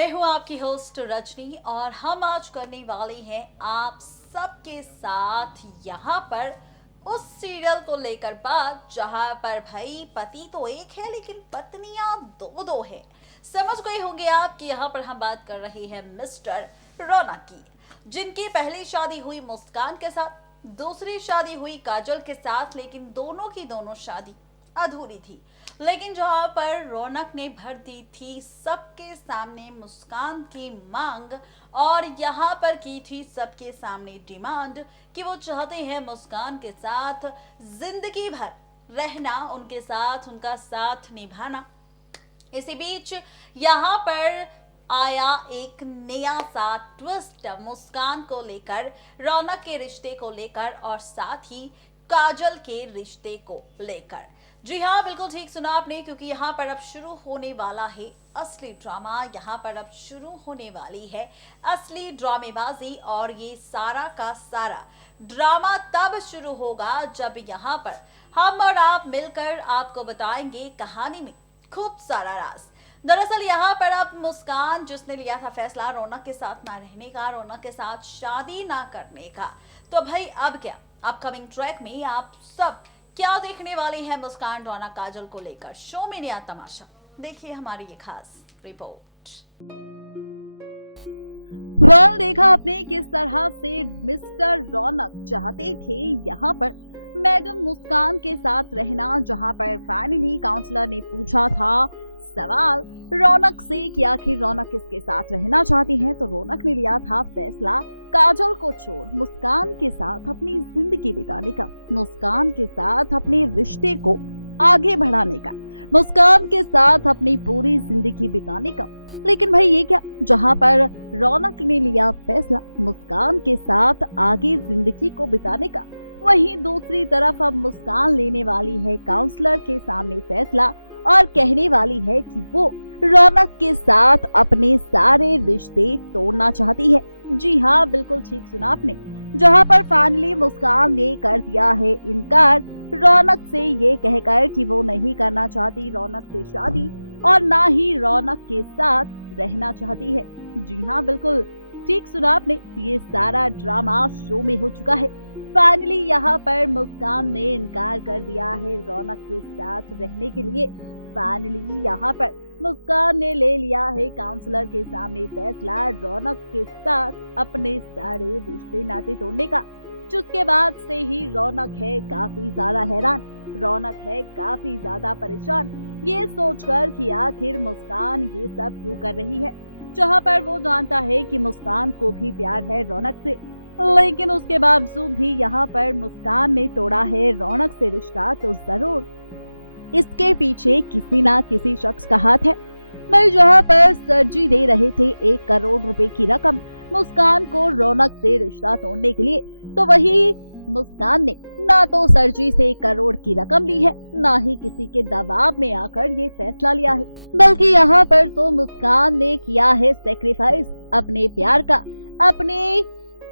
मैं हूं आपकी होस्ट रजनी और हम आज करने वाले हैं आप सबके साथ यहाँ पर उस सीरियल को लेकर बात जहां पर भाई पति तो एक है लेकिन पत्नियां दो दो है। समझ गए होंगे आप कि यहाँ पर हम बात कर रहे हैं मिस्टर रौनक की, जिनकी पहली शादी हुई मुस्कान के साथ, दूसरी शादी हुई काजल के साथ, लेकिन दोनों की दोनों शादी अधूरी थी। लेकिन जहां पर रौनक ने भर दी थी सबके सामने मुस्कान की मांग और यहाँ पर की थी सबके सामने डिमांड कि वो चाहते हैं मुस्कान के साथ जिंदगी भर रहना, उनके साथ उनका साथ निभाना। इसी बीच यहाँ पर आया एक नया सा ट्विस्ट मुस्कान को लेकर, रौनक के रिश्ते को लेकर और साथ ही काजल के रिश्ते को लेकर। जी हाँ, बिल्कुल ठीक सुना आपने, क्योंकि यहाँ पर अब शुरू होने वाला है असली ड्रामा। यहाँ पर अब शुरू होने वाली है असली ड्रामेबाजी और ये सारा का सारा ड्रामा तब शुरू होगा जब यहाँ पर हम और आप मिलकर आपको बताएंगे कहानी में खूब सारा राज। दरअसल यहाँ पर अब मुस्कान, जिसने लिया था फैसला रौनक के साथ ना रहने का, रौनक के साथ शादी ना करने का, तो भाई अब क्या अपकमिंग ट्रैक में आप सब क्या देखने वाले हैं मुस्कान रौनक काजल को लेकर। शो में नया तमाशा देखिए हमारी ये खास रिपोर्ट। देखा आपने किस तरह से मिस्टर रौनक चाहते थे यहाँ पर मैडम मुस्कान के साथ रहना, जहाँ पर फाइनली काउंसलर ने पूछा था सवाल रौनक से कि आखिर रौनक किसके साथ रहना चाहती है, तो रौनक ने लिया था फैसला काजल को छोड़ मुस्कान के साथ अपनी जिंदगी बिताने का, मुस्कान के साथ अपने रिश्ते को आगे बढ़ाने का, मुस्कान के साथ अपनी पूरी जिंदगी बिताने का। लेकिन भाई ये क्या, जहाँ पर रौनक ने लिया फैसला मुस्कान के साथ आगे जिंदगी को बिताने का, वहीं दूसरी तरफ अब मुस्कान लेने वाली है काउंसलर के सामने फैसला और कहने वाली है कि वो रौनक के साथ अपने सारे रिश्ते तोड़ना चाहती है। जी हाँ, बिल्कुल ठीक सुना आपने, जहाँ पर फाइनली मुस्कान ने कर दिया है इनकार रौनक से, ये कहकर कि वो नहीं करना चाहती रौनक से शादी और ना ही रौनक के साथ रहना चाहती है। जी हाँ, बिल्कुल ठीक सुना आपने, ये सारा ड्रामा शो में हो चुका है। फाइनली यहाँ पर मुस्कान ने इनकार कर दिया है रौनक के साथ रहने के लिए। फाइनली यहाँ पर मुस्कान ने ले लिया है काउंसलर के सामने फैसला रौनक के साथ अपने सारे रिश्ते नाते तोड़ने का। जिसके बाद से ही रौनक है काफी ज्यादा हैरान, रौनक है काफी ज्यादा परेशान, ये सोचकर कि आखिर मुस्कान ये सब क्यों कर रही है, जहाँ पर वो जानता है कि मुस्कान को भी प्यार है रौनक से। लेकिन उसके बावजूद भी यहाँ पर मुस्कान ने तोड़ा है रौनक से रिश्ता, तो जरूर इसके पीछे किसी ना किसी शख्स का हाथ है। मैं जहाँ पर सरजी दे रहे थे 1 करोड़ रुपए की रकम मुस्कान को रौनक से रिश्ता तोड़ने के लिए, तो वही मुस्कान ने ना तो सरजी से 1 करोड़ की रकम ली है, ना ही किसी के दबाव में आकर ये फैसला लिया है, बल्कि यहाँ पर तो मुस्कान ने किया है सेक्रीफाइस अपने प्यार का, अपने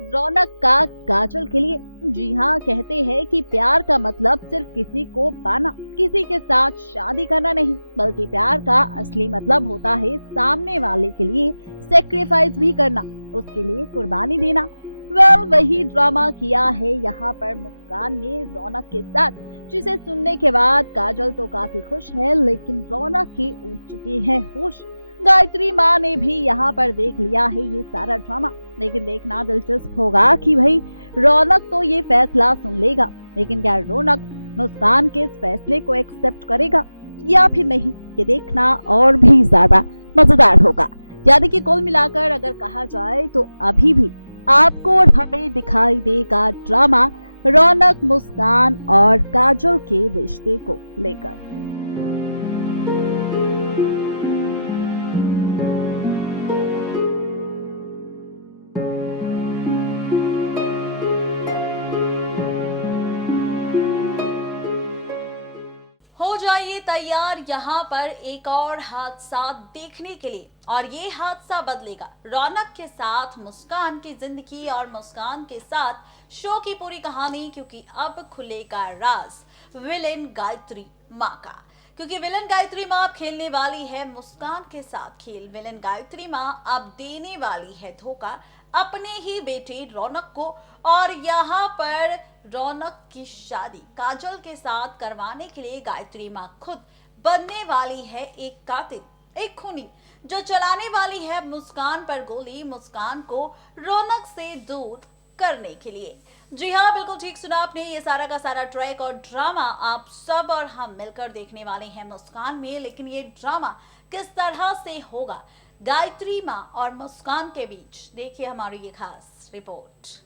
रौनक का काजल के लिए। जी हाँ, कहते हैं कि प्यार का मतलब सिर्फ किसी को पाना, किसी के साथ शादी करना नहीं, बल्कि प्यार का असली मतलब होता है सामने वाले के लिए सेक्रीफाइस भी करना, उसके लिए कुर्बानी देना। वही ड्रामा किया है यहाँ पर मुस्कान ने रौनक के साथ, जिसे सुनने के बाद काजल तो काफी खुश है, लेकिन रौनक की उठ चुकी है होश। गायत्री माँ ने भी यहाँ पर देख लिया है ये सारा ड्रामा, लेकिन देखना दिलचस्प होगा कि भाई रौनक तो ये फैसला सुन लेगा, लेकिन क्या रौनक मुस्कान के इस फैसले को एक्सेप्ट करेगा या फिर नहीं, ये देखना और भी ज्यादा मजेदार होगा। यानी कि कुल मिलाकर अगर कहा जाए तो अभी भी आपको और हमें दिखाई देगा ड्रामा रौनक, मुस्कान और काजल के रिश्ते को लेकर। जाइए तैयार यहाँ पर एक और हादसा देखने के लिए, और ये हादसा बदलेगा रौनक के साथ मुस्कान की जिंदगी और मुस्कान के साथ शो की पूरी कहानी, क्योंकि अब खुलेगा राज विलेन गायत्री माँ का। क्योंकि विलन गायत्री माँ अब खेलने वाली है मुस्कान के साथ खेल। विलन गायत्री माँ अब देने वाली है धोखा अपने ही बेटे रौनक को, और यहाँ पर रौनक की शादी काजल के साथ करवाने के लिए गायत्री माँ खुद बनने वाली है एक कातिल, एक खूनी, जो चलाने वाली है मुस्कान पर गोली, मुस्कान को रौनक से दूर करने के लिए। जी हाँ, बिल्कुल ठीक सुना आपने। ये सारा का सारा ट्रैक और ड्रामा आप सब और हम मिलकर देखने वाले हैं मुस्कान में। लेकिन ये ड्रामा किस तरह से होगा गायत्री माँ और मुस्कान के बीच, देखिए हमारी ये खास रिपोर्ट।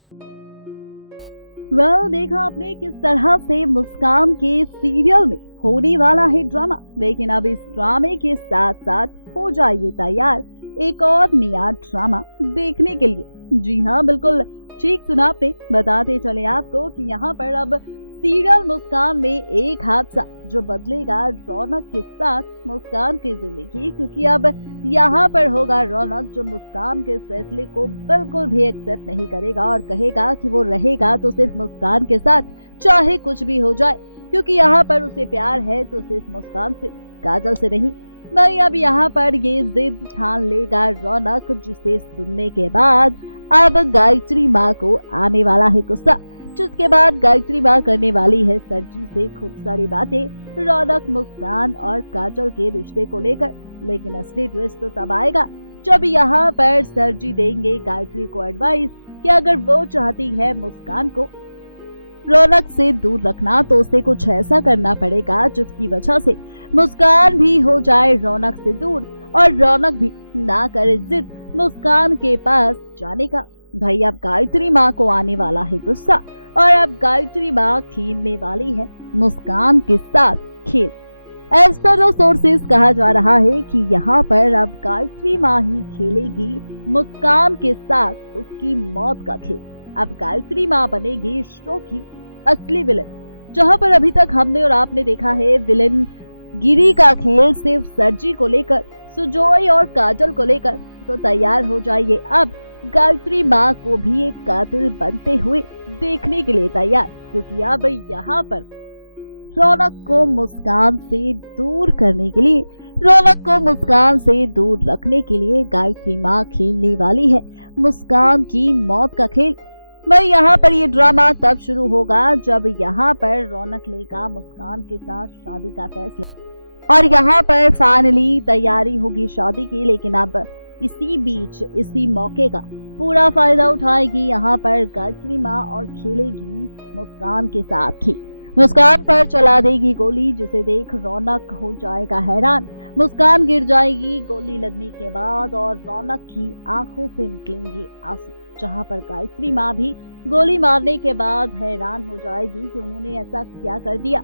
देखा आपने किस तरह से मुस्कान के सीरियल में होने वाला है ड्रामा। लेकिन अब इस ड्रामे के साथ साथ हो जाइए तैयार एक और नया ड्रामा देखने के लिए। जी हाँ, बिल्कुल ठीक सुना आपने। बताते चले आपको कि यहाँ पर अब सीरियल मुस्कान में एक हादसा जो बदलेगा रौनक के साथ मुस्कान की जिंदगी, क्योंकि अब यहाँ पर होगा रौनक जो मुस्कान के फैसले को बिल्कुल भी एक्सेप्ट नहीं करेगा और कहेगा कि वो रहेगा तो सिर्फ मुस्कान के साथ, चाहे कुछ भी हो जाए, क्योंकि यहाँ पर उसे प्यार है तो सिर्फ मुस्कान से, काजल से नहीं। भाई अब यहाँ पर ये जिद ठान लेगा रौनक, जिसे सुनने के बाद अब गायत्री माँ को आने वाला है गुस्सा, जिसके बाद गायत्री माँ करने वाली है सरजी से खूब सारी बातें रौनक, मुस्कान और काजल के रिश्ते को लेकर। लेकिन असली ट्विस्ट तो तब आएगा जब यहाँ पर सरजी देंगे गायत्री को एडवाइस कि अगर वो चाहती है मुस्कान को रौनक से दूर रखना तो उसे कुछ ऐसा करना पड़ेगा जिसकी वजह से मुस्कान भी हो जाए रौनक से दूर और रौनक भी ना करे जिद मुस्कान के पास जाने का। भाई अब गायत्री माँ को आने वाला है गुस्सा और अब गायत्री माँ खेलने वाली है मुस्कान के साथ खेल। एज पर सोर्सेस कहा जा रहा है कि यहाँ पर अब गायत्री माँ ही खेलेगी मुस्कान के साथ उसकी मौत का खेल। अब गायत्री माँ बनेगी शो की असली विलन। जहाँ पर अभी तक हमने और आपने देखा है विलन गिरी का खेल सिर्फ सरजी को लेकर, सुजोय और काजल को लेकर, तो तैयार हो जाइए अब गायत्री माँ को भी एक कातिल बनते हुए देखने के लिए तैयार, क्योंकि अब यहाँ पर रौनक को मुस्कान से दूर करने के लिए, रौनक को मुस्कान से दूर रखने के लिए गायत्री माँ खेलने वाली है मुस्कान की मौत का खेल। भाई यहाँ पर ये ड्रामा तब शुरू होगा जब यहाँ पर रौनक लेगा मुस्कान के साथ शादी का फैसला और यहाँ पर फाइनली तैयारी होगी शादी की। लेकिन अब इसी बीच इसी मौके का पूरा फायदा उठाएगी यहाँ पर गायत्री माँ और खेलेगी मुस्कान के साथ खेल। मुस्कान पर चला देगी गोली, जिसे देख रौनक हो जाएगा हैरान। मुस्कान गिर जाएगी गोली लगने के बाद और रौनक की आंखों से निकलेंगे आंसू, जहां पर गायत्री माँ भी गोली मारने के बाद हैरान हो जाएगी कि उन्होंने ऐसा क्या कर दिया।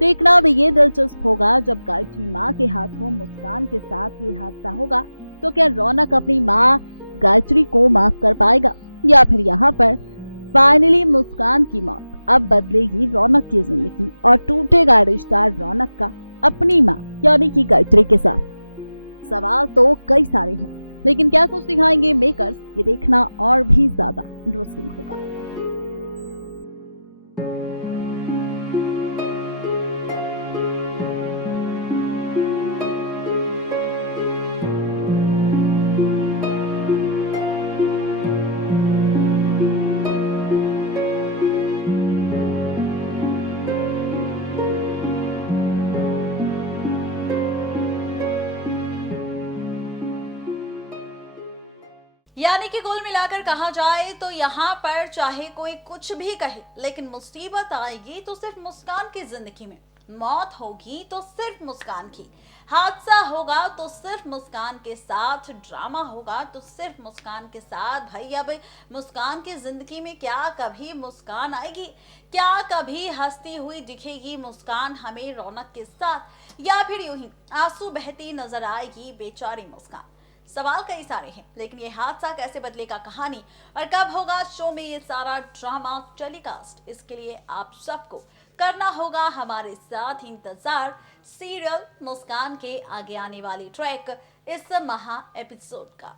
देखना भी ये दिलचस्प होगा जब गायत्री माँ के हाथों मुस्कान के साथ ये हादसा होगा तो क्या रौनक अपनी माँ गायत्री को माफ कर पाएगा, या फिर यहाँ पर फाइनली मुस्कान की मौत अब बदलेगी रौनक की जिंदगी और टूटेगा रिश्ता रौनक का अपनी माँ यानी कि गायत्री के साथ। सवाल तो कई सारे हैं, लेकिन क्या कुछ दिखाएंगे मेकर्स, ये देखना और भी ज्यादा इंटरेस्टिंग होगा। यानी कि कुल मिलाकर कहा जाए तो यहाँ पर चाहे कोई कुछ भी कहे, लेकिन मुसीबत आएगी तो सिर्फ मुस्कान की जिंदगी में, मौत होगी तो सिर्फ मुस्कान की, हादसा होगा तो सिर्फ मुस्कान के साथ, ड्रामा होगा तो सिर्फ मुस्कान के साथ। भाई अब मुस्कान की जिंदगी में क्या कभी मुस्कान आएगी? क्या कभी हंसती हुई दिखेगी मुस्कान हमें रौनक के साथ, या फिर यूं ही आंसू बहती नजर आएगी बेचारी मुस्कान? सवाल कई सारे हैं, लेकिन ये हादसा कैसे बदलेगा कहानी और कब होगा शो में ये सारा ड्रामा टेलीकास्ट, इसके लिए आप सबको करना होगा हमारे साथ इंतजार सीरियल मुस्कान के आगे आने वाली ट्रैक इस महा एपिसोड का।